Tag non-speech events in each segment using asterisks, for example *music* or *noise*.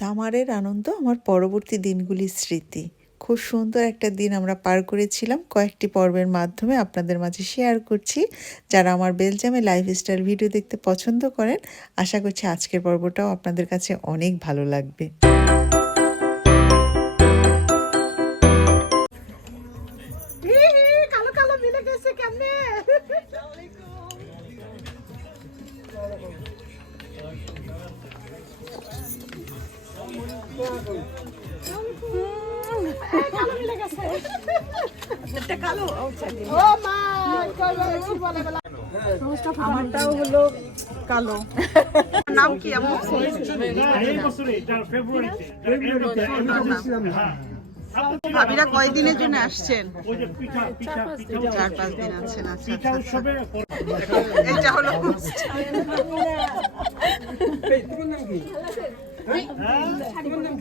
সামারের আনন্দ আমার পরবর্তী দিনগুলির স্মৃতি। খুব সুন্দর একটা দিন আমরা পার করেছিলাম। কয়েকটি পর্বের মাধ্যমে আপনাদের মাঝে শেয়ার করছি। যারা আমার বেলজামে লাইফস্টাইল ভিডিও দেখতে পছন্দ করেন, আশা করছি আজকের পর্বটাও আপনাদের কাছে অনেক ভালো লাগবে। কালো? ও মা কি আমারটাও হলো কালো। *laughs* নাম কি? হ্যাঁ ভাবিরা কয়দিনের জন্য আসছেন? চার পাঁচ দিন আছেন আচ্ছা আচ্ছা, আচ্ছা। উৎসবে এইটা হলো লজ্জা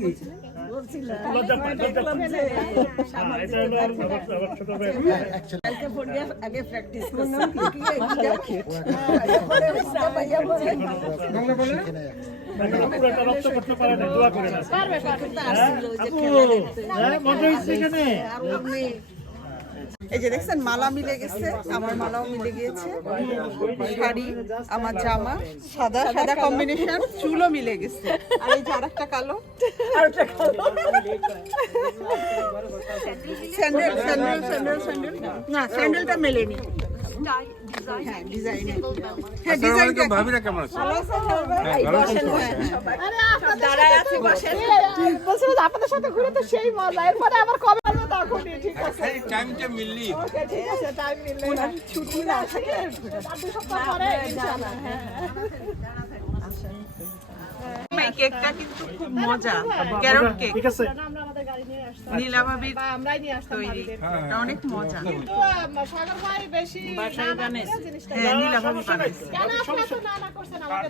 পায় লজ্জা পায় হ্যাঁ, এটা হলো আমার আমার ছোট ভাই। পুরো একটা পারে না দোয়া করে না। হ্যাঁ? আপু হ্যাঁ মজা হয়েছে এখানে এই যে দেখছেন মালা মিলে গেছে আমার মালাও মিলে গিয়েছে। শাড়ি আমার জামা সাদা সাদা কম্বিনেশন চুলও মিলে গেছে। আর এই যে আরেকটা কালো। আরেকটা কালো। Sandal sandal sandal sandal. না স্যান্ডেলটা মেলেনি। হ্যাঁ হ্যাঁ আপনাদের সাথে ঘুরে তো সেই মজা। এরপরে আবার কবে তখনই ঠিক আছে টাইমটা মিললি ওকে ঠিক আছে টাইম মিললে ছুটি না থাকে আর সপ্তাহ পরে ইনশাআল্লাহ হ্যাঁ কেকটা কিন্তু খুব মজা ক্যারট কেক ঠিক আছে আমরা আমাদের গাড়ি নিয়ে আসতাম নীলা ভাবির বা আমরাই নিয়ে আসতাম এটা অনেক মজা কিন্তু সাগর ভাই বেশি বাসায় বানাইছে হ্যাঁ নীলা বানাইছে কেন না না করছেন আমাকে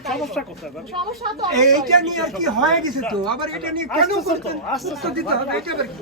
সমস্যা তো এইটা নিয়ে আর কি হয়ে গেছে তো আবার এটা নিয়ে কেন আসতেছে তো, করতেন আসতেছে উত্তর দিতে হবে এটা আবার কি?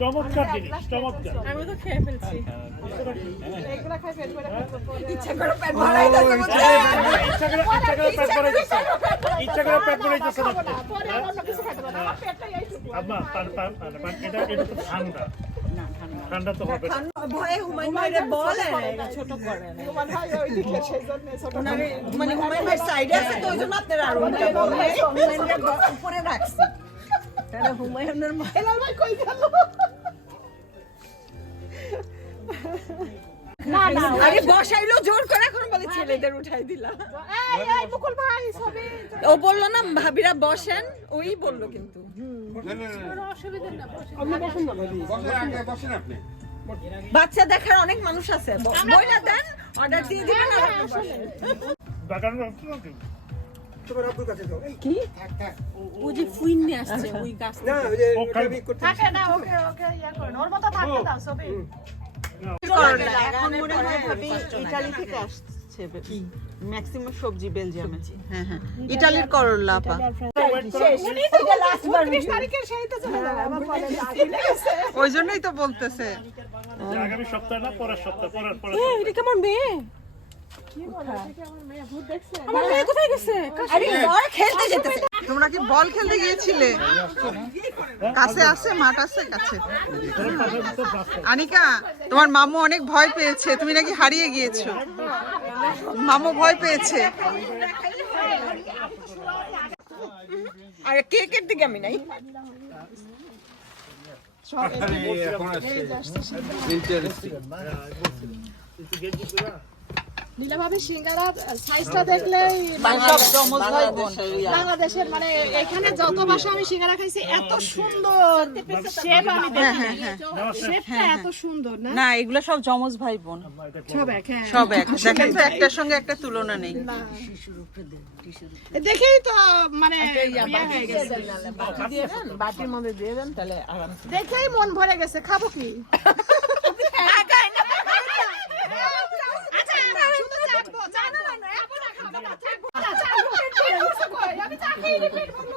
চমৎকার জিনিস চমৎকার। আমি তো খেয়ে ফেলছি। এগুলা খাই পেট করে ইচ্ছা করে পেট ইচ্ছা করে ইচ্ছা করে পেট ভরে গেছে ইচ্ছা করে পেট ভরে গেছে না। পরে আর অন্য কিছু খাইতে পারব না। আমার পেটটাই এইটুকু। আম্মা পান পান পান পান এটা এটা তো ঠান্ডা। ঠান্ডা তো হবে। ভয়ে হুমায়ুন ভাইরে বলে ছোট করে তোমার ভাই ওই দিকে সেই ছোট মানে হুমায়ুন ভাই সাইডে আছে তো ওই জন্য আপনার আর উপরে রাখছি। তাহলে হুমায়ুনের হেলাল ভাই কই গেল? না না আরে বসাইলো জোর করে এখন বলে ছেলেদের উঠাই দিলাম এই এই মুকুল ভাই ছবি ও বলল না ভাবিরা বসেন ওই বলল কিন্তু। বসেন। আগে বসেন আপনি। বাচ্চা দেখার অনেক মানুষ আছে। বইলা দেন অর্ডার দিয়ে দিবেন আর বসেন। তোমার আব্বুর কাছে এই, কি ও যে ফুইন নিয়ে আসছে ওই গাছ না ওই যে ওটা করতে থাকে না ওকে ওকে ইয়া করেন ওর মতো থাকতে দাও ছবি করলা এখন মনে হয় ভাবি ইতালি থেকে আসছে ম্যাক্সিমাম সবজি বেলজিয়ামে হ্যাঁ হ্যাঁ ইতালির করলা আপা ওই জন্যই তো বলতেছে আগামী সপ্তাহে না পরের সপ্তাহে পরের পরের কেমন মেয়ে আমার মেয়ে? কোথায় গেছে? আরে বল খেলতে যেতেছে তোমরা কি বল খেলতে গিয়েছিলে? কাছে আছে মাঠ আছে কাছে। আনিকা তোমার মামু অনেক ভয় পেয়েছে। তুমি নাকি হারিয়ে গিয়েছো। মামু ভয় পেয়েছে। আর কেকের দিকে আমি নাই? এখন আসছে। ইন্টারেস্টিং নীলাভাবে সিঙ্গারা সাইজটা দেখলে সব যমজ ভাই বোন। বাংলাদেশের মানে এখানে যত বাসা আমি সিঙ্গারা খাইছি এত সুন্দর। শেপ আমি দেখিনি শেপটা এত সুন্দর না? না এগুলো সব যমজ ভাই বোন। সব এক হ্যাঁ। সব এক। *laughs* দেখেন তো একটার সঙ্গে একটা তুলনা নেই। দেখেই তো মানে বাটির মধ্যে দিয়ে দেন তাহলে দেখেই মন ভরে গেছে। খাব কি আচ্ছা, শুধু চাটবো, চাটবো। খাব না, খাব না, চাটবো না, চাটবো। পেট ভরছে কই? আমি চা খাইনি, পেট ভরলো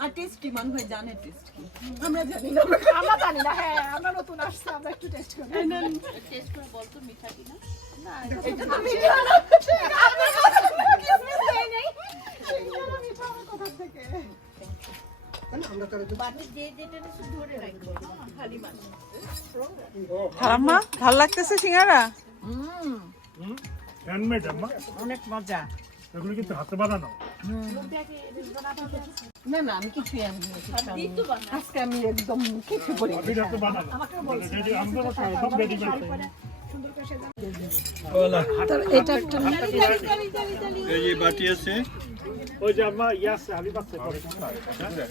না, already taste করে ফেলছে। না, সেটাই। আমরা জানি না। হ্যাঁ আমরা নতুন আসছি আমরা একটু টেস্ট করি। জানি না। কিসমিস দেয় নাই। মিঠা আমার কোথা ভালো লাগতেছে সিঙ্গারা? হ্যান্ডমেড আম্মা। অনেক মজা। এগুলো কিন্তু হাতে বানানো না না আমি কিছুই আমি আজকে আমি একদম আমি রেডিমেড এই যে বাটি আছে। ওই যে ইয়াস বাচ্চা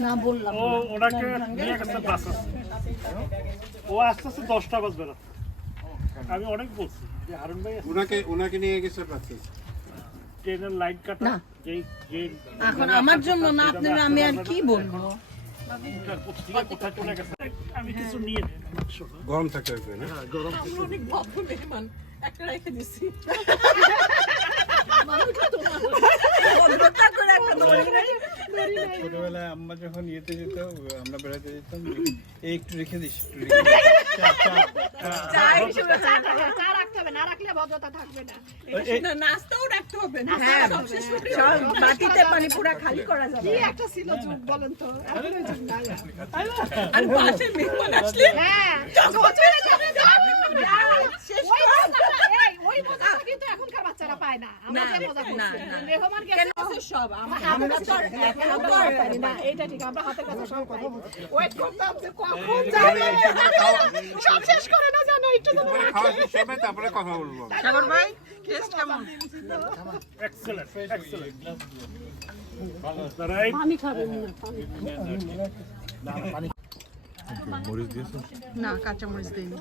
না বললাম ও ওনাকে নিয়ে গেছে বাস ও আস্তে আস্তে দশটা বাজবে রাত আমি অনেক বলছি যে হারুন ভাই ওনাকে ওনাকে নিয়ে গেছে ট্রেনের লাইন কাটা। এখন আমার জন্য না আপনার আমি আর কি বলব? পত্রিকা কোথায় চলে গেছে আমি কিছু নিয়ে গরম থাকতে হবে। না গরম ছোটবেলায় আম্মা যখন ইয়েতে যেত আমরা বেড়াতে যেতাম এই একটু রেখে দিস একটু রেখে হ্যাঁ বাটিতে পানি পুরা খালি করা যাবে কি একটা ছিল যুগ বলেন তো। নাই আর পাশে মেহমান আসলে হ্যাঁ চলে যাবে ওই মজাটা, এই, ওই মজাটা কিন্তু এখনকার বাচ্চারা পায় না। আমরা যে মজা করছি। মেহমান গেছে সব। আমরা তো আমরা তো পারি না এটা ঠিক আমরা হাতের কাছে সব কথা বলছি ওয়েট করতাম যে কখন যাবে। সব শেষ করে না জানো একটু তো খাওয়া শেষ তারপরে কথা বলব। সাগর ভাই টেস্ট কেমন? এক্সেলেন্ট এক্সেলেন্ট রাইট না কাঁচামরিচ দিইনি।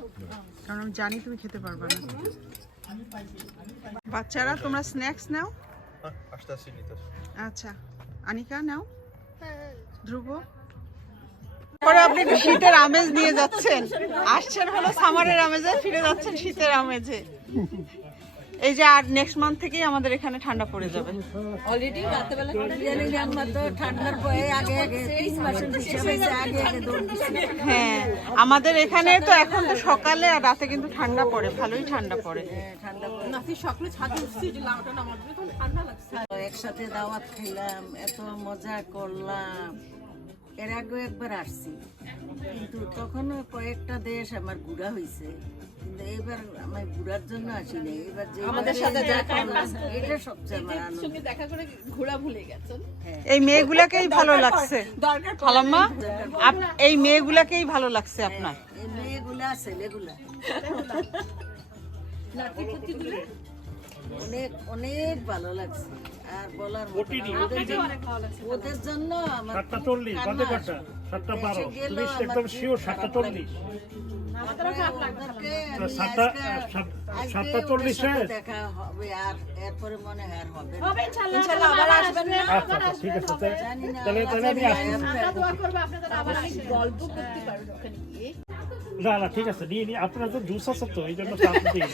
কারণ আমি জানি তুমি খেতে পারবে না। বাচ্চারা, তোমরা স্ন্যাক্স নাও? আচ্ছা আনিকা নাও। ধ্রুব। পরে আপনি শীতের আমেজ নিয়ে যাচ্ছেন। আসছেন হলো সামারের আমেজে, ফিরে যাচ্ছেন শীতের আমেজে। এই যে আর নেক্সট মান্থ থেকেই আমাদের এখানে ঠান্ডা পড়ে যাবে। অলরেডি রাতেবেলা ঠান্ডার আগে আগে হ্যাঁ আমাদের এখানে তো এখন তো সকালে আর রাতে কিন্তু ঠান্ডা পড়ে ভালোই ঠান্ডা পড়ে। ঠান্ডা একসাথে দাওয়াত খেলাম এত মজা করলাম। এর আগে একবার আসছি। কিন্তু তখনও কয়েকটা দেশ আমার ঘুরা হয়েছে কিন্তু এবার আমার ঘুরার জন্য আসি না এবার যে আমাদের সাথে এটা সবচেয়ে আমার আনন্দ। দেখা করে ঘোরা ভুলে গেছেন। এই মেয়েগুলাকেই ভালো লাগছে। খালাম্মা আপ- এই মেয়েগুলাকেই ভালো লাগছে আপনার। এই মেয়েগুলা ছেলেগুলা। অনেক অনেক ভালো লাগছে। আর বলার। ওদের জন্য- ওদের জন্য আমার সাতটা চল্লিশ বাজে কটা সাতটা বারো একদম শিওর সাতটা চল্লিশ। সাতটা চল্লিশে দেখা হবে আর এরপরে মনে হয় হবে আচ্ছা ঠিক আছে তাহলে- না, তাহলে তাহলে আমি আচ্ছা, গল্প করতে পারবেন না না ঠিক আছে নিয়ে নিয়ে আপনার তো জুস আছে তো এই জন্য হ্যাঁ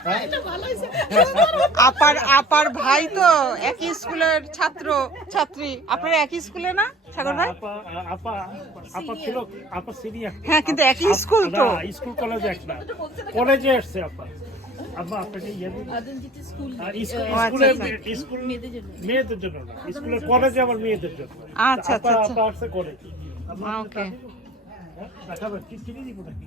*laughs* আপার আপার ভাই তো একই স্কুলের ছাত্র ছাত্রী। আপনারা একই স্কুলে না সাগর ভাই? আপা ছিল আপা সিনিয়র হ্যাঁ কিন্তু একই স্কুল তো। স্কুল কলেজে একটা কলেজে এসছে আপা। আম্মা আপনাকে ইয়ে স্কুল স্কুল আচ্ছা, স্কুলে আচ্ছা। স্কুল মেয়েদের জন্য। না। কলেজে মেয়েদের আচ্ছা, আচ্ছা, আচ্ছা। ওকে। হ্যাঁ দেখাবেন কি কিনে দিব নাকি?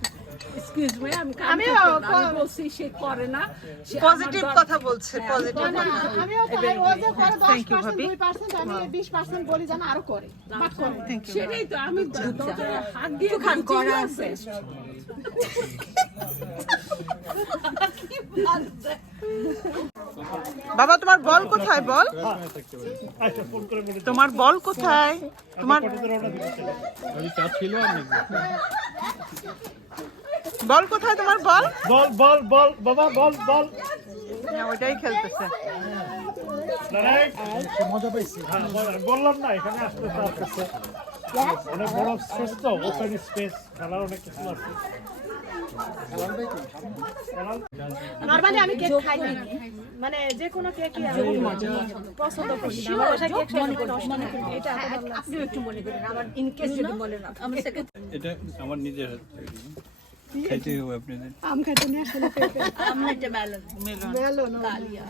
এক্সকিউজ মি আমি। আমি বলছি সে করে না। সে পজিটিভ কথা বলছে পজিটিভ না, আমিও তো ও যে করে দশ Thank you, পার্সেন্ট ভাবি। দুই পার্সেন্ট আমি বিশ পার্সেন্ট বলি যেন আরও করে। বাট করে। সেটাই তো আমি হাত দিয়ে খান করা আছে। বাবা তোমার বল কোথায় বল? তোমার বল কোথায়? তোমার বল কোথায় তোমার? বল। বল বল বল বাবা বল বল। হ্যাঁ, ওইটাই খেলতেছে। মজা পাইছি হ্যাঁ বললাম না এখানে আসতে তার কাছে অনেক বড় স্পেস তো ওপেন স্পেস খেলার অনেক কিছু আছে। নরমালি আমি কেক খাই না। মানে যে কোনো কেকই আমি পছন্দ করি না। আমার বাসায় কেক মনে করি এটা আপনি একটু মনে করেন আমার ইন কেস যদি মনে না আমি সেকেন্ড এটা আমার নিজের হাত তৈরি। খাইতে হবে আপনাদের আম খাইতে নিয়ে আসলে পেঁপে আমরা এটা মেলন মেলন তালিয়া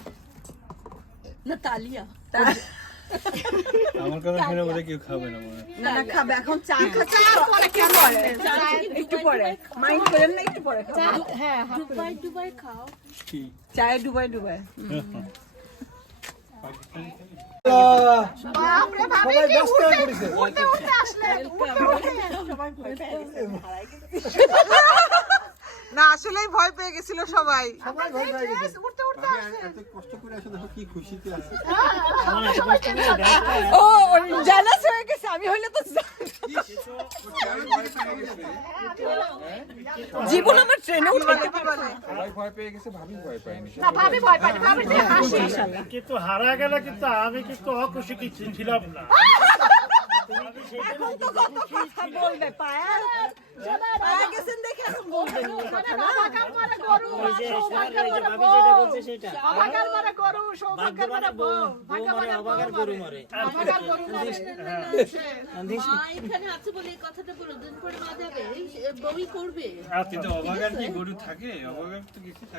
না তালিয়া আমার কথা শুনে বলে কেউ খাবে না মনে হয়। না না খাবে এখন চা খাচ্ছে পরে কেন একটু পরে মাইন্ড করেন না একটু পরে খাব। হ্যাঁ দুবাই দুবাই খাও কি চায়ে ডুবাই ডুবাই বাপরে কি উঠতে উঠতে উঠতে না আসলেই ভয় পেয়ে গেছিল সবাই উঠতে উঠতে আসছে। এত কষ্ট করে আসে কি খুশিতে আছে *laughs* ও জানাস হয়ে গেছে আমি হইলে তো জীবন আমার ট্রেনে উঠাইতে সবাই ভয় পেয়ে গেছে ভাবি ভয় পায়নি। না ভাবি ভয় পাই ভাবি হাসি। কিন্তু হারা গেলে কিন্তু আমি কিন্তু অখুশি কিছু ছিলাম না। বলবে পায়া পায়া গেছেন দেখে এখন বলবেন এই কথা না? অভাগার মারে গরু? সৌভাগ্যের মারে বউ? অভাগার মারে গরু? সৌভাগ্যের মারে বউ। ভাগ্য মারে অভাগার গরু মারে। অভাগার গরু মারে। মা এখানে আছে বলে এই কথাটা বলো দিন পরে মা যাবে বই করবে। কিন্তু অভাগার কি গরু থাকে? অভাগার তো কিছু কথা